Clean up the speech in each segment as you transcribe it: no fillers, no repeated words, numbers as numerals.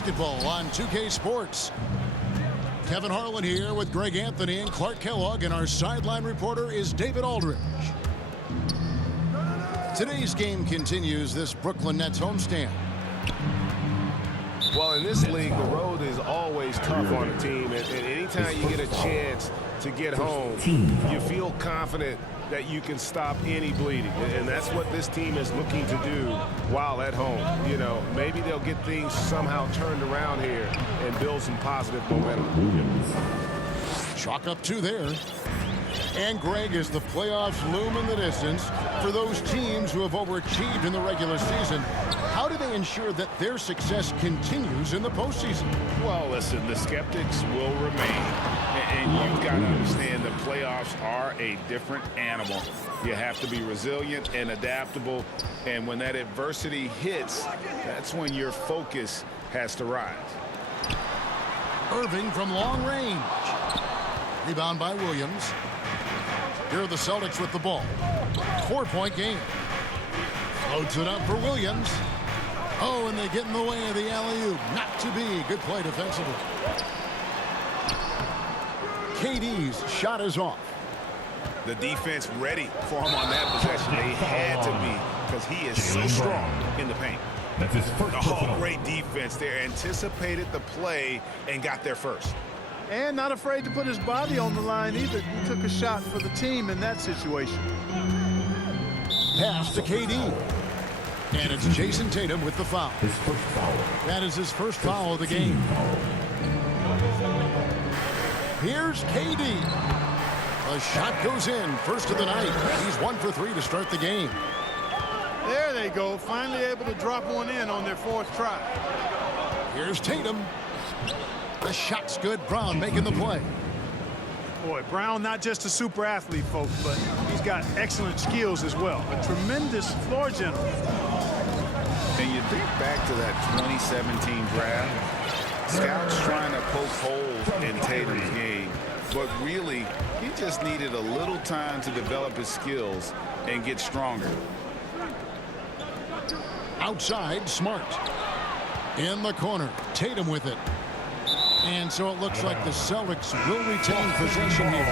Basketball on 2K Sports. Kevin Harlan here with Greg Anthony and Clark Kellogg, and our sideline reporter is David Aldridge. Today's game continues this Brooklyn Nets homestand. Well, in this league, the road is always tough on a team, and anytime you get a chance to get home, you feel confident that you can stop any bleeding, and that's what this team is looking to do while at home. You know, maybe they'll get things somehow turned around here and build some positive momentum. Chalk up two there. And Greg, as the playoffs loom in the distance, for those teams who have overachieved in the regular season, how do they ensure that their success continues in the postseason? Well, listen, the skeptics will remain. And you've got to understand the playoffs are a different animal. You have to be resilient and adaptable. And when that adversity hits, that's when your focus has to rise. Irving from long range. Rebound by Williams. Here are the Celtics with the ball. 4-point game. Floats it up for Williams. Oh, and they get in the way of the alley-oop. Not to be. Good play defensively. KD's shot is off. The defense ready for him on that possession. They had to be, because he is so strong in the paint. That's his first. Oh, great defense there. Anticipated the play and got there first. And not afraid to put his body on the line either. He took a shot for the team in that situation. Pass to KD. And it's Jason Tatum with the foul. His first foul. That is his first foul of the game. Here's KD. The shot goes in. First of the night. He's 1 for 3 to start the game. There they go. Finally able to drop one in on their fourth try. Here's Tatum. The shot's good. Brown making the play. Boy, Brown not just a super athlete, folks, but he's got excellent skills as well. A tremendous floor general. And you think back to that 2017 draft, scouts trying to poke holes in Tatum's game, but really, he just needed a little time to develop his skills and get stronger. Outside, Smart. In the corner, Tatum with it. And so it looks like the Celtics will retain possession here.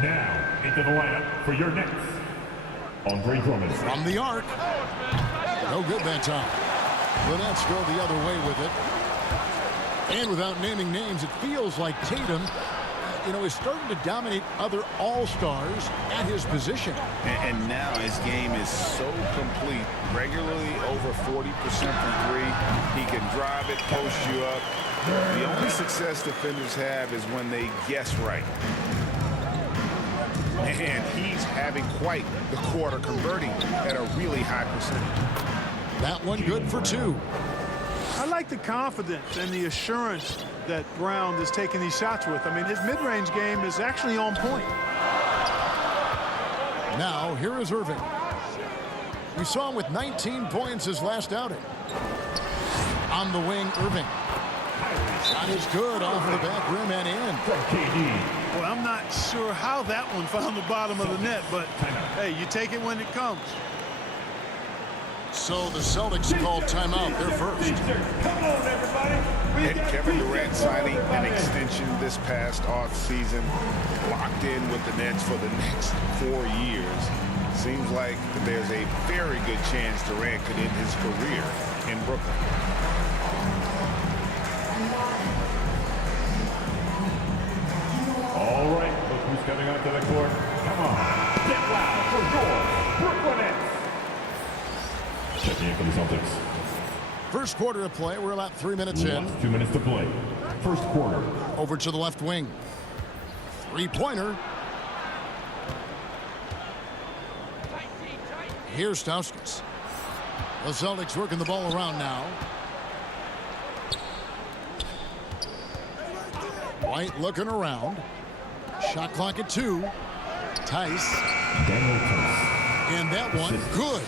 Now into the lineup for your Nets, Andre Drummond. From the arc. No good that time. The Nets go the other way with it. And without naming names, it feels like Tatum, is starting to dominate other all-stars at his position. And now his game is so complete. Regularly over 40% from three. He can drive it, post you up. The only success defenders have is when they guess right. And he's having quite the quarter, converting at a really high percentage. That one good for 2. I like the confidence and the assurance that Brown is taking these shots with. I mean, his mid-range game is actually on point. Now, here is Irving. We saw him with 19 points his last outing. On the wing, Irving. Shot is good off the back rim and in. Well, I'm not sure how that one found the bottom of the net, but hey, you take it when it comes. So the Celtics called timeout. They're first. Come on, everybody. And Kevin Durant signing an extension this past offseason, locked in with the Nets for the next 4 years. Seems like there's a very good chance Durant could end his career in Brooklyn. All right, look who's coming onto the court. Come on, get loud for your Brooklyn Nets. Checking in for the Celtics. First quarter of play. We're about 3 minutes in. 2 minutes to play. First quarter. Over to the left wing. Three-pointer. Here's Stauskas. The Celtics working the ball around now. White looking around. Shot clock at 2. Tice. Daniel Tice. And that one good.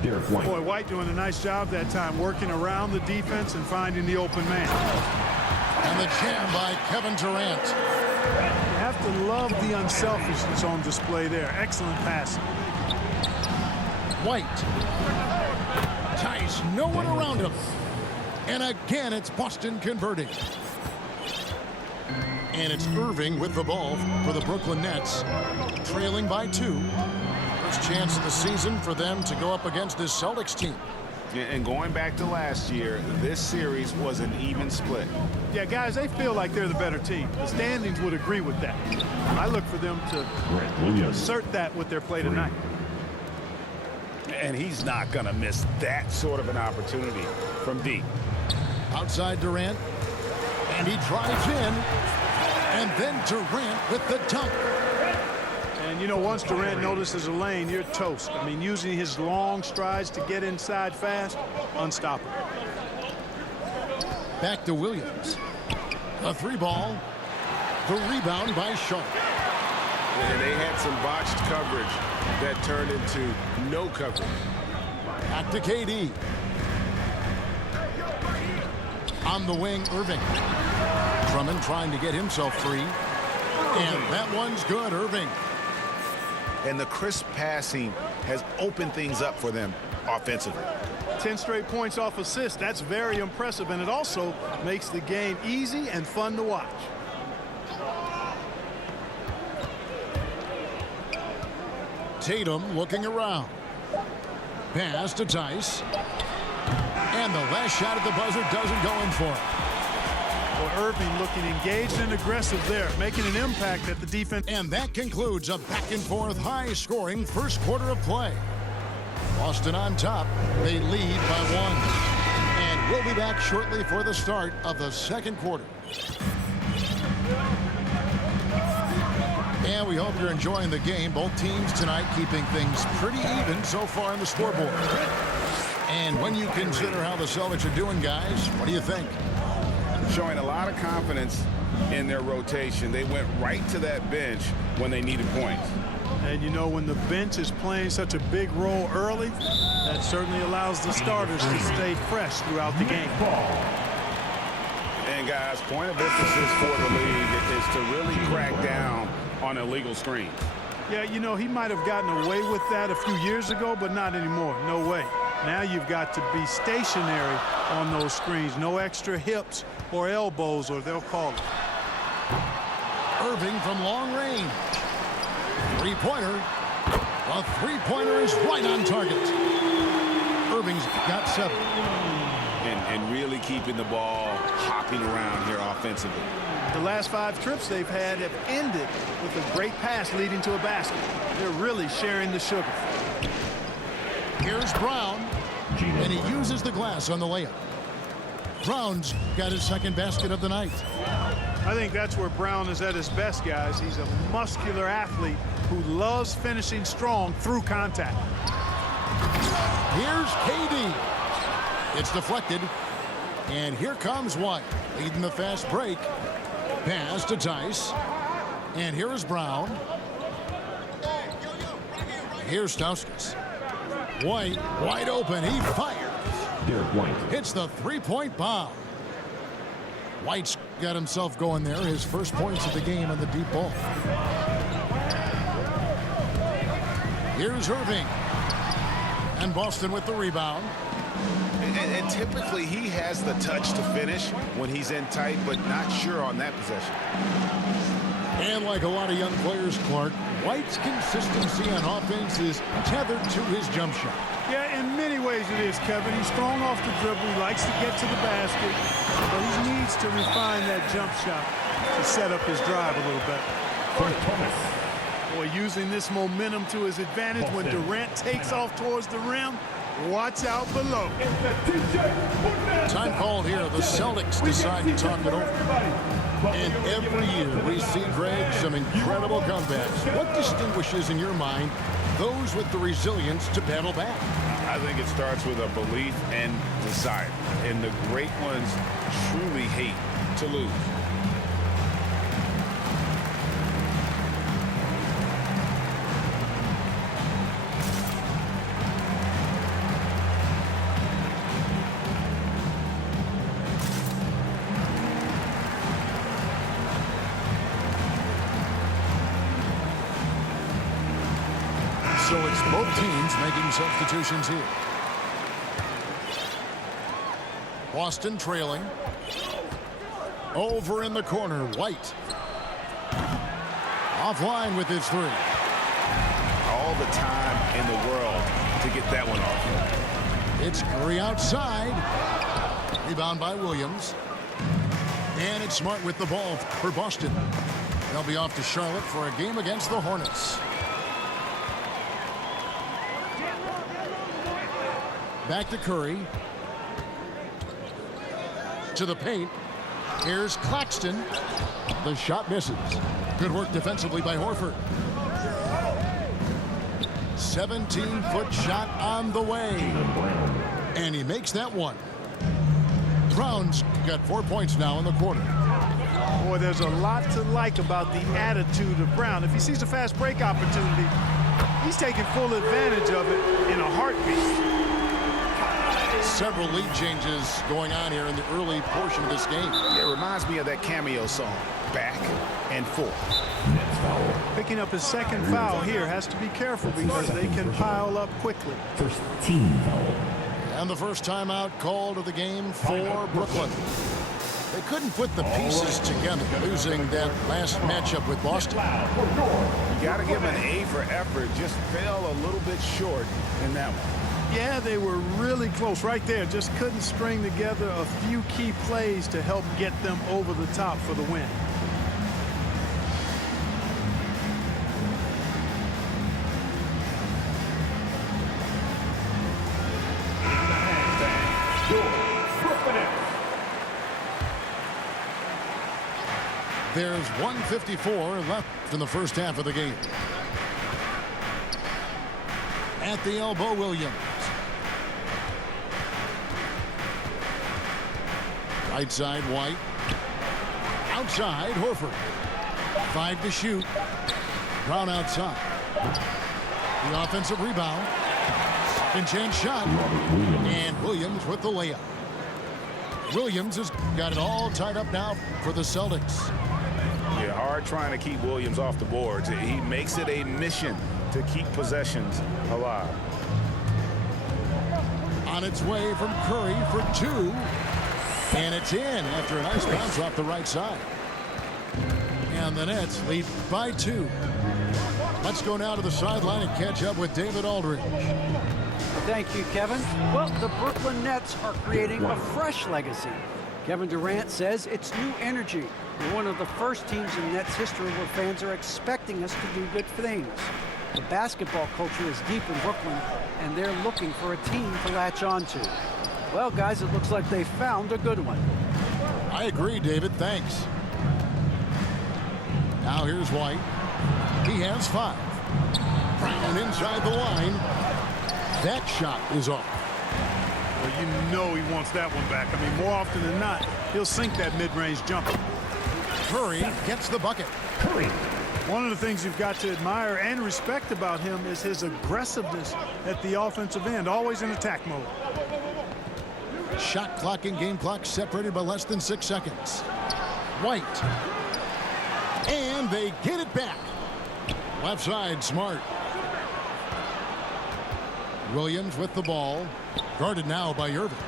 Derek White. Boy, White doing a nice job that time, working around the defense and finding the open man. And the jam by Kevin Durant. You have to love the unselfishness on display there. Excellent passing. White. Tice, no one around him. And again, it's Boston converting. And it's Irving with the ball for the Brooklyn Nets, trailing by 2. First chance of the season for them to go up against this Celtics team. And going back to last year, this series was an even split. Yeah, guys, they feel like they're the better team. The standings would agree with that. I look for them to Grant Williams. assert that with their play tonight. And he's not going to miss that sort of an opportunity from deep. Outside Durant, and he drives in, and then Durant with the dunk. And, you know, once Durant notices a lane, you're toast. I mean, using his long strides to get inside fast, unstoppable. Back to Williams. A 3-ball. The rebound by Shaw. And they had some botched coverage that turned into no coverage. Back to KD. On the wing, Irving. Drummond trying to get himself free. And that one's good, Irving. And the crisp passing has opened things up for them offensively. 10 straight points off assists. That's very impressive, and it also makes the game easy and fun to watch. Tatum looking around. Pass to Tice. And the last shot at the buzzer doesn't go in for it. Well, Irving looking engaged and aggressive there, making an impact at the defense. And that concludes a back-and-forth, high-scoring first quarter of play. Boston on top. They lead by 1. And we'll be back shortly for the start of the second quarter. And we hope you're enjoying the game. Both teams tonight keeping things pretty even so far on the scoreboard. And when you consider how the Celtics are doing, guys, what do you think? Showing a lot of confidence in their rotation. They went right to that bench when they needed points. And, you know, when the bench is playing such a big role early, that certainly allows the starters to stay fresh throughout the game. And, guys, point of emphasis for the league is to really crack down on illegal screens. Yeah, you know, he might have gotten away with that a few years ago, but not anymore. No way. Now you've got to be stationary on those screens. No extra hips or elbows, or they'll call it. Irving from long range. Three-pointer. A three-pointer is right on target. Irving's got 7. And really keeping the ball hopping around here offensively. The last 5 trips they've had have ended with a great pass leading to a basket. They're really sharing the sugar. Here's Brown, and he uses the glass on the layup. Brown's got his second basket of the night. I think that's where Brown is at his best, guys. He's a muscular athlete who loves finishing strong through contact. Here's KD. It's deflected, and here comes White, leading the fast break. Pass to Tice, and here is Brown. Here's Stauskas. White, wide open, he fires. Derek White. Hits the three-point bomb. White's got himself going there, his first points of the game on the deep ball. Here's Irving. And Boston with the rebound. And typically he has the touch to finish when he's in tight, but not sure on that possession. And like a lot of young players, Clark, White's consistency on offense is tethered to his jump shot. Yeah, in many ways it is, Kevin. He's strong off the dribble. He likes to get to the basket, but he needs to refine that jump shot to set up his drive a little better. Frank Thomas. Boy, using this momentum to his advantage when Durant takes off towards the rim. Watch out below. Time called here. The Celtics decide to talk it over. And every year we see, Greg, some incredible comebacks. What distinguishes, in your mind, those with the resilience to battle back? I think it starts with a belief and desire. And the great ones truly hate to lose. So it's both teams making substitutions here. Boston trailing. Over in the corner, White. Offline with his three. All the time in the world to get that one off. It's Curry outside. Rebound by Williams. And it's Smart with the ball for Boston. They'll be off to Charlotte for a game against the Hornets. Back to Curry. To the paint. Here's Claxton. The shot misses. Good work defensively by Horford. 17-foot shot on the way. And he makes that one. Brown's got 4 points now in the quarter. Boy, there's a lot to like about the attitude of Brown. If he sees a fast break opportunity, he's taking full advantage of it in a heartbeat. Several lead changes going on here in the early portion of this game. It reminds me of that cameo song, Back and Forth. Picking up his second foul here, has to be careful because they can pile up quickly. First team foul. And the first timeout called of the game for Brooklyn. They couldn't put the pieces together, losing that last matchup with Boston. You got to give him an A for effort. Just fell a little bit short in that one. Yeah, they were really close right there. Just couldn't string together a few key plays to help get them over the top for the win. There's 1:54 left in the first half of the game. At the elbow, Williams. Right side, White. Outside, Horford. 5 to shoot. Brown outside. The offensive rebound. Second chance shot. And Williams with the layup. Williams has got it all tied up now for the Celtics. Yeah, hard trying to keep Williams off the boards. He makes it a mission to keep possessions alive. On its way from Curry for 2. And it's in after a nice bounce off the right side. And the Nets lead by 2. Let's go now to the sideline and catch up with David Aldridge. Thank you, Kevin. Well, the Brooklyn Nets are creating a fresh legacy. Kevin Durant says it's new energy. We're one of the first teams in Nets history where fans are expecting us to do good things. The basketball culture is deep in Brooklyn, and they're looking for a team to latch on to. Well, guys, it looks like they found a good one. I agree, David. Thanks. Now here's White. He has 5. Brown inside the line. That shot is off. Well, you know he wants that one back. I mean, more often than not, he'll sink that mid-range jumper. Curry gets the bucket. Curry. One of the things you've got to admire and respect about him is his aggressiveness at the offensive end, always in attack mode. Shot clock and game clock separated by less than 6 seconds. White. And they get it back. Left side, Smart. Williams with the ball. Guarded now by Irving.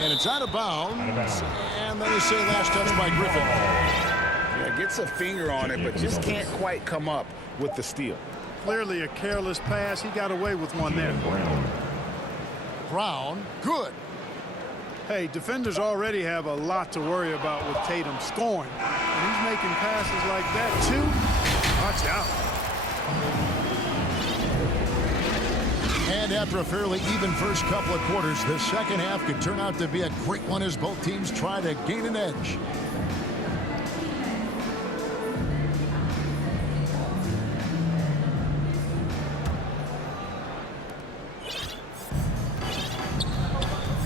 And it's out of bounds. And they say last touch by Griffin. Yeah, gets a finger on it, but just can't quite come up with the steal. Clearly a careless pass. He got away with one there. Brown, good. Hey, defenders already have a lot to worry about with Tatum scoring. And he's making passes like that, too. Watch out. And after a fairly even first couple of quarters, the second half could turn out to be a great one as both teams try to gain an edge.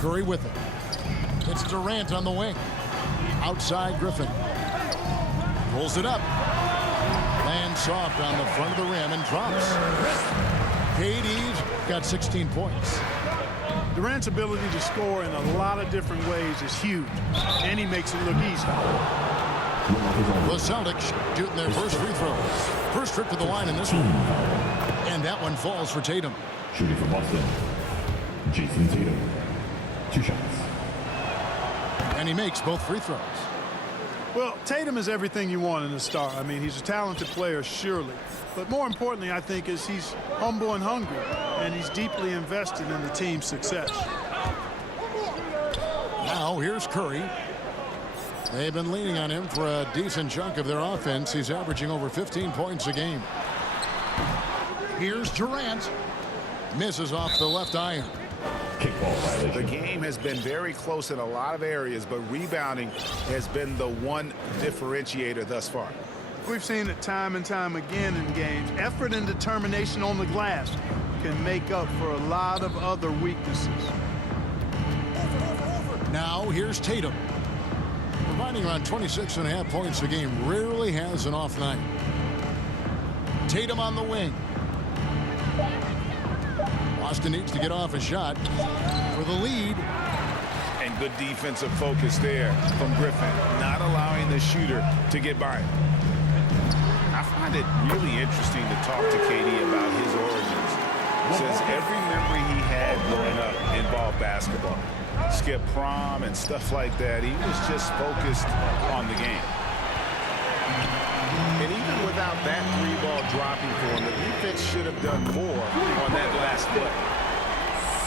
Curry with it. It's Durant on the wing. Outside Griffin. Pulls it up. Lands soft on the front of the rim and drops. KD's got 16 points. Durant's ability to score in a lot of different ways is huge. And he makes it look easy. The Celtics shooting their first free throws. First trip to the line in this one. And that one falls for Tatum. Shooting for Boston, Jason Tatum. 2 shots. And he makes both free throws. Well, Tatum is everything you want in a star. I mean, he's a talented player, surely. But more importantly, I think, is he's humble and hungry, and he's deeply invested in the team's success. Now, here's Curry. They've been leaning on him for a decent chunk of their offense. He's averaging over 15 points a game. Here's Durant. Misses off the left iron. Kickball violation. The game has been very close in a lot of areas, but rebounding has been the one differentiator thus far. We've seen it time and time again in games. Effort and determination on the glass can make up for a lot of other weaknesses. Now, here's Tatum. Providing around 26.5 points a game, rarely has an off night. Tatum on the wing. Boston needs to get off a shot for the lead. And good defensive focus there from Griffin, not allowing the shooter to get by him. I find it really interesting to talk to KD about his origins. Since every memory he had growing up involved basketball. Skip prom and stuff like that. He was just focused on the game. And even without that three-ball dropping for him, the defense should have done more on that last play.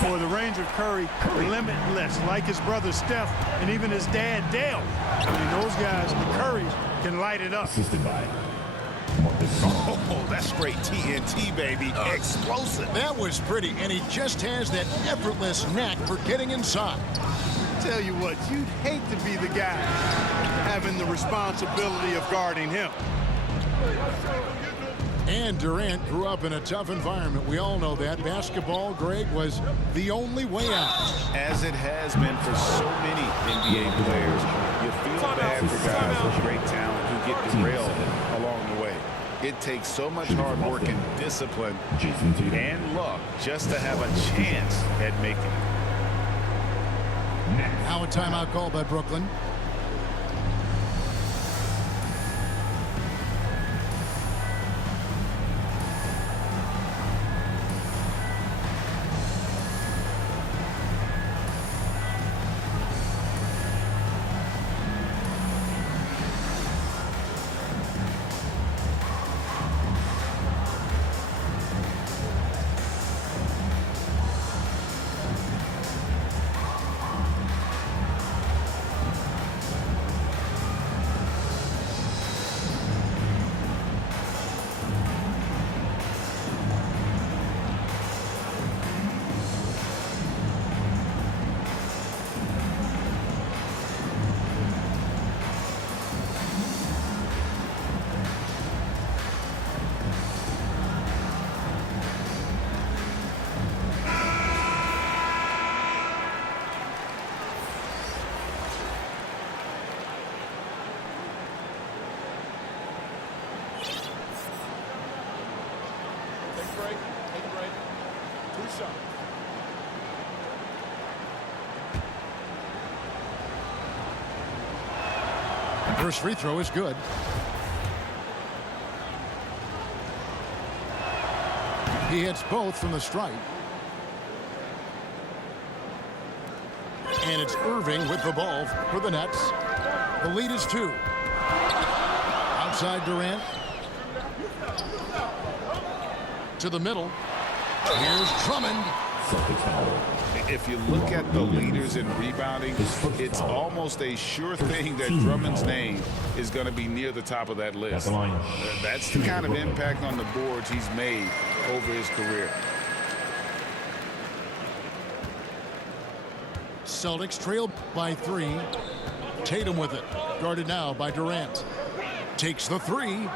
For the range of Curry, limitless, like his brother Steph and even his dad Dale. I mean, those guys, the Currys, can light it up. Assisted by Marcus Smart. Oh, that's straight TNT, baby. Explosive. That was pretty, and he just has that effortless knack for getting inside. Tell you what, you'd hate to be the guy having the responsibility of guarding him. And Durant grew up in a tough environment. We all know that. Basketball, Greg, was the only way out. As it has been for so many NBA players, you feel bad for guys with great talent who get derailed along the way. It takes so much hard work and discipline and luck just to have a chance at making it. Now a timeout called by Brooklyn. Take a break. 2 shots. First free throw is good. He hits both from the stripe. And it's Irving with the ball for the Nets. The lead is 2. Outside Durant. To the middle. Here's Drummond. If you look at the leaders in rebounding, it's almost a sure thing that Drummond's name is going to be near the top of that list. That's the kind of impact on the boards he's made over his career. Celtics trail by 3. Tatum with it. Guarded now by Durant. Takes the 3.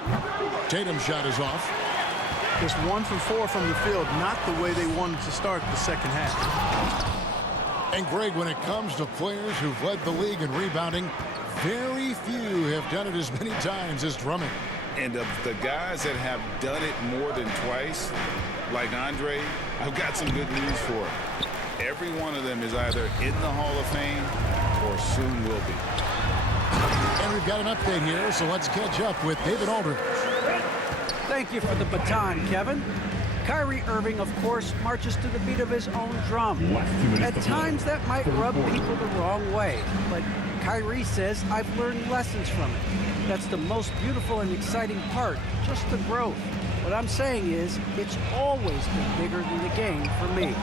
Tatum's shot is off. Just 1 from 4 from the field, not the way they wanted to start the second half. And Greg, when it comes to players who've led the league in rebounding, very few have done it as many times as Drummond. And of the guys that have done it more than twice, like Andre, I've got some good news for him. Every one of them is either in the Hall of Fame or soon will be. And we've got an update here, so let's catch up with David Aldridge. Thank you for the baton, Kevin. Kyrie Irving, of course, marches to the beat of his own drum. At times, that might rub people the wrong way, but Kyrie says, I've learned lessons from it. That's the most beautiful and exciting part, just the growth. What I'm saying is, it's always been bigger than the game for me.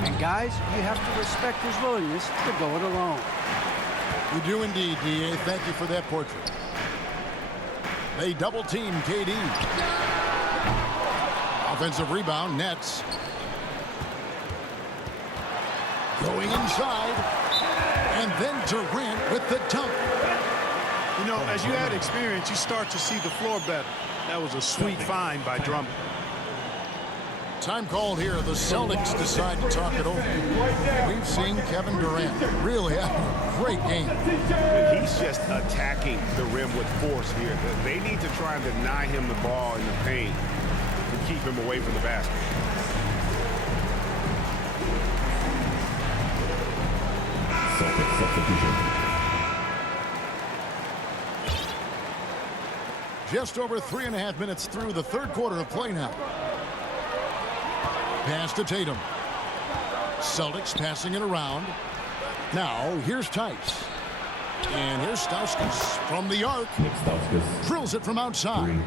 And guys, you have to respect his willingness to go it alone. You do indeed, D.A. Thank you for that portrait. They double team KD. Offensive rebound, Nets. Going inside. And then Durant with the dunk. You know, as you add experience, you start to see the floor better. That was a sweet find by Drummond. Time called here. The Celtics decide to talk it over. We've seen Kevin Durant really have a great game. He's just attacking the rim with force here. They need to try and deny him the ball in the paint to keep him away from the basket. Celtics substitution. Just over 3.5 minutes through the third quarter of play now. Pass to Tatum. Celtics passing it around. Now, here's Tice. And here's Stauskas from the arc. Nick Stauskas. Drills it from outside.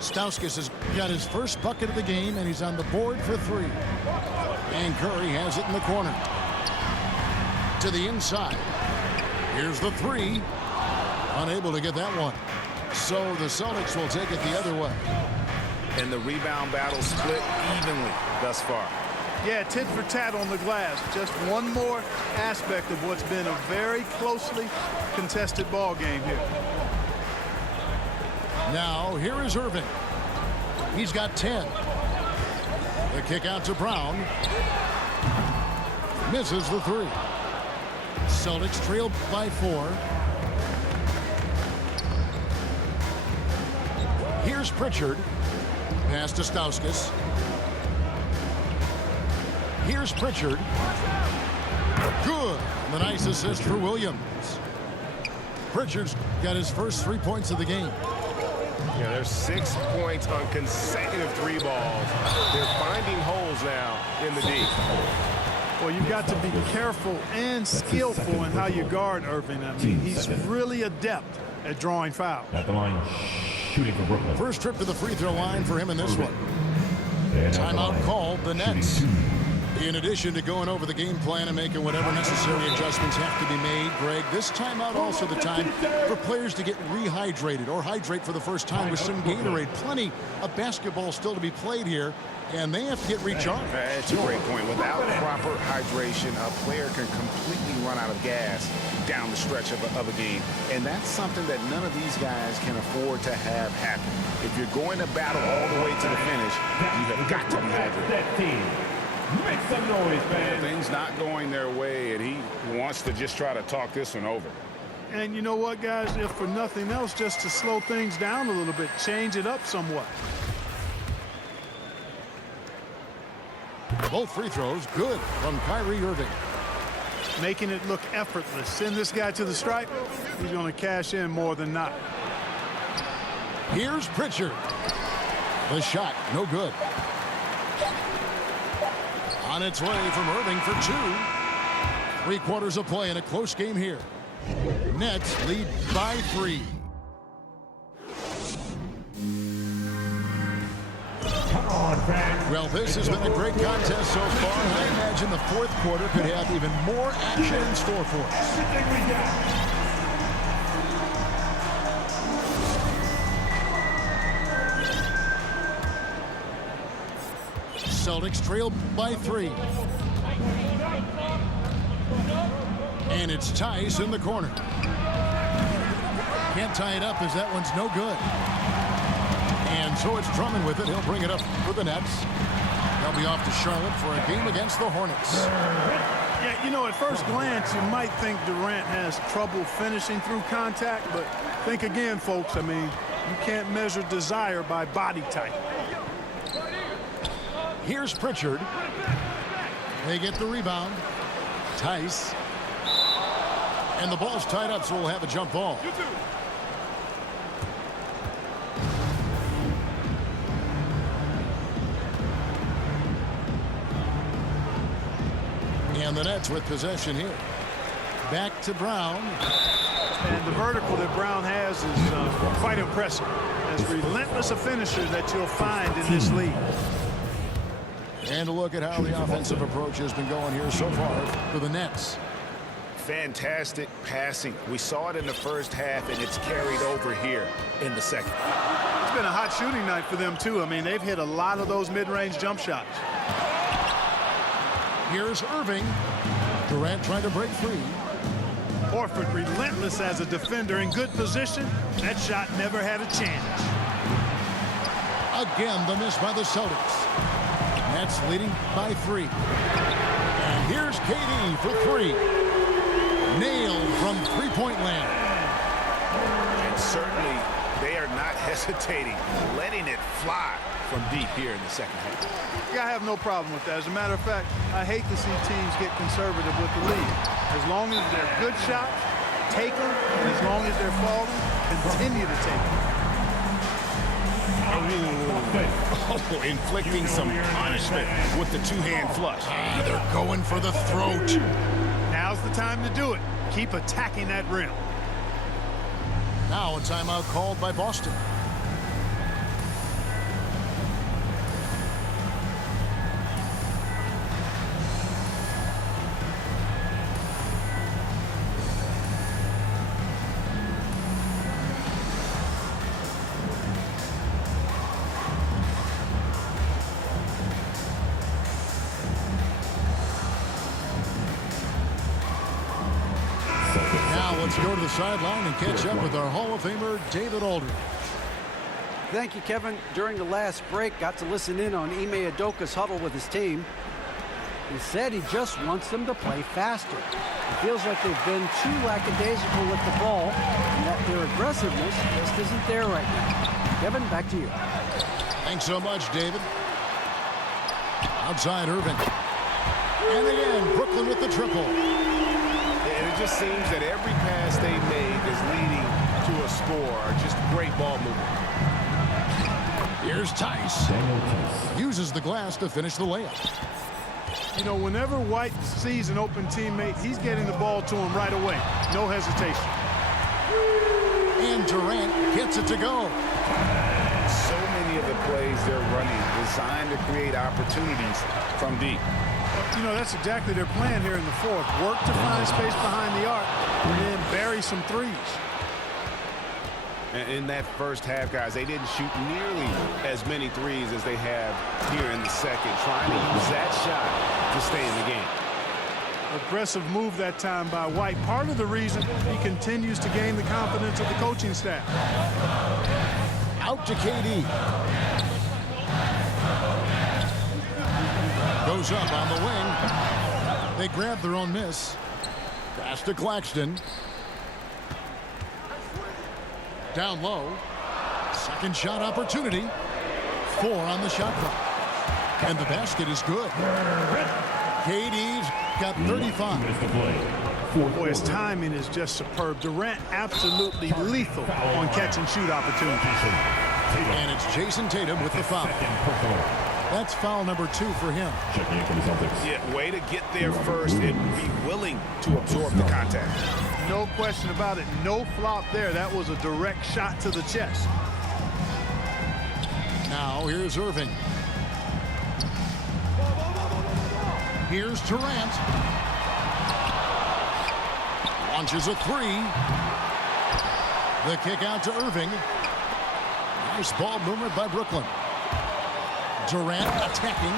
Stauskas has got his first bucket of the game, and he's on the board for 3. And Curry has it in the corner. To the inside. Here's the 3. Unable to get that one. So the Celtics will take it the other way. And the rebound battle split evenly thus far. Yeah, tit for tat on the glass. Just one more aspect of what's been a very closely contested ball game here. Now, here is Irving. He's got 10. The kick out to Brown. Misses the 3. Celtics trail by 4. Here's Pritchard. Pass to Stauskas. Here's Pritchard. Good. The nice assist for Williams. Pritchard's got his first 3 points of the game. Yeah, there's 6 points on consecutive 3 balls. They're finding holes now in the D. Well, you've got to be careful and skillful in how you guard Irving. I mean, he's really adept at drawing fouls. At the line, shooting for Brooklyn. First trip to the free throw line for him in this one. Timeout called, the Nets. In addition to going over the game plan and making whatever necessary adjustments have to be made, Greg, this timeout also the time for players to get rehydrated or hydrate for the first time with some Gatorade. Plenty of basketball still to be played here, and they have to get recharged. That's a great point. Without proper hydration, a player can completely run out of gas down the stretch of a game. And that's something that none of these guys can afford to have happen. If you're going to battle all the way to the finish, you have got to be hydrated. Make some noise, man. Things not going their way, and he wants to just try to talk this one over. And you know what, guys? If for nothing else, just to slow things down a little bit, change it up somewhat. Both free throws good from Kyrie Irving. Making it look effortless. Send this guy to the stripe. He's going to cash in more than not. Here's Pritchard. The shot, no good. On its way from Irving for 2. 3 quarters of play in a close game here. Nets lead by 3. Come on, fans. Well, this has been a great contest so far. I imagine the fourth quarter could have even more action in store for us. Everything we got. Celtics trail by 3. And it's Tice in the corner. Can't tie it up as that one's no good. And so it's Drummond with it. He'll bring it up for the Nets. They'll be off to Charlotte for a game against the Hornets. Yeah, you know, at first glance, you might think Durant has trouble finishing through contact, but think again, folks. I mean, you can't measure desire by body type. Here's Pritchard. They get the rebound. Tice. And the ball's tied up, so we'll have a jump ball. And the Nets with possession here. Back to Brown. And the vertical that Brown has is quite impressive. As relentless a finisher that you'll find in this league. And a look at how the offensive approach has been going here so far for the Nets. Fantastic passing. We saw it in the first half, and it's carried over here in the second. It's been a hot shooting night for them, too. I mean, they've hit a lot of those mid-range jump shots. Here's Irving. Durant trying to break free. Horford relentless as a defender in good position. That shot never had a chance. Again, the miss by the Celtics. Nets leading by 3. And here's KD for 3. Nailed from three-point land. And certainly they are not hesitating, letting it fly from deep here in the second half. Yeah, I have no problem with that. As a matter of fact, I hate to see teams get conservative with the lead. As long as they're good shots, take them. And as long as they're falling, continue to take them. Oh, inflicting some punishment with the two-hand flush. They're going for the throat. Now's the time to do it. Keep attacking that rim. Now a timeout called by Boston. Let's go to the sideline and catch up with our Hall of Famer, David Aldridge. Thank you, Kevin. During the last break, got to listen in on Ime Udoka's huddle with his team. He said he just wants them to play faster. It feels like they've been too lackadaisical with the ball, and that their aggressiveness just isn't there right now. Kevin, back to you. Thanks so much, David. Outside Irving. And again, Brooklyn with the triple. And it just seems that every pass they made is leading to a score. Just great ball movement. Here's Tice. Uses the glass to finish the layup. You know, whenever White sees an open teammate, he's getting the ball to him right away. No hesitation. And Durant gets it to go. So many of the plays they're running designed to create opportunities from deep. You know, that's exactly their plan here in the fourth. Work to find space behind the arc and then bury some threes. In that first half, guys, they didn't shoot nearly as many threes as they have here in the second, trying to use that shot to stay in the game. Aggressive move that time by White. Part of the reason he continues to gain the confidence of the coaching staff. Out to KD. Goes up on the wing. They grab their own miss. Pass to Claxton. Down low. Second shot opportunity. 4 on the shot clock. And the basket is good. KD's got 35. Boy, his timing is just superb. Durant absolutely lethal on catch and shoot opportunities. And it's Jason Tatum with the foul. That's foul number 2 for him. Yeah, way to get there first and be willing to absorb the contact. No question about it. No flop there. That was a direct shot to the chest. Now here's Irving. Here's Durant. Launches a 3. The kick out to Irving. Nice ball movement by Brooklyn. Durant attacking.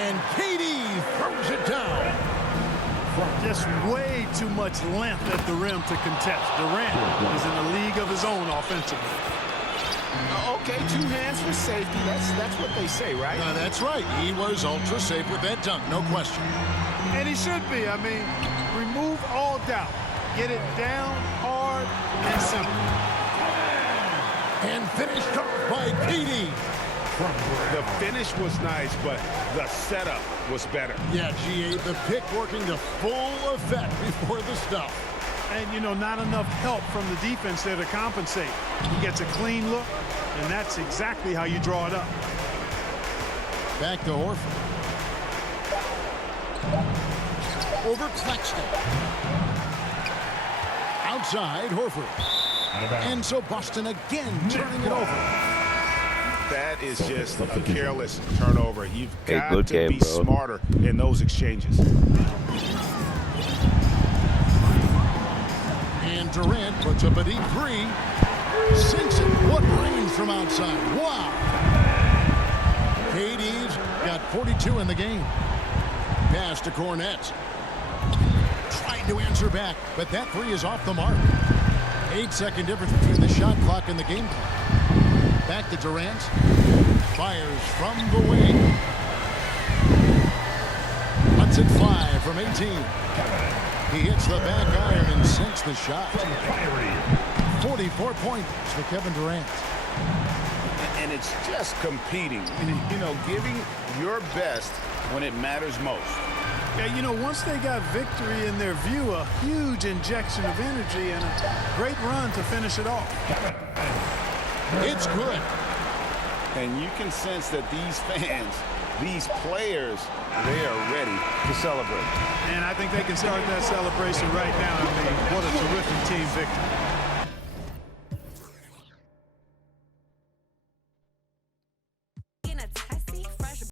And KD throws it down. Just way too much length at the rim to contest. Durant is in a league of his own offensively. Okay, 2 hands for safety. That's what they say, right? That's right. He was ultra safe with that dunk, no question. And he should be. I mean, remove all doubt. Get it down hard and simple. And finished off by KD. The finish was nice, but the setup was better. Yeah, GA, the pick working to full effect before the stuff. And, you know, not enough help from the defense there to compensate. He gets a clean look, and that's exactly how you draw it up. Back to Horford. Over Claxton. side, Horford. And so Boston again turning it over. That is just a careless turnover. You've got good to game, be bro. smarter in those exchanges. And Durant puts up a deep three. Sinks it. What range from outside. Wow. KD's got 42 in the game. Pass to Cornette. Trying to answer back, but that three is off the mark. 8-second difference between the shot clock and the game clock. Back to Durant. Fires from the wing. Lets it fly from 18. He hits the back iron and sinks the shot. 44 points for Kevin Durant. And it's just competing, you know, giving your best when it matters most. Yeah, you know, once they got victory in their view, a huge injection of energy and a great run to finish it off. It's good. And you can sense that these fans, these players, they are ready to celebrate. And I think they can start that celebration right now. I mean, what a terrific team victory.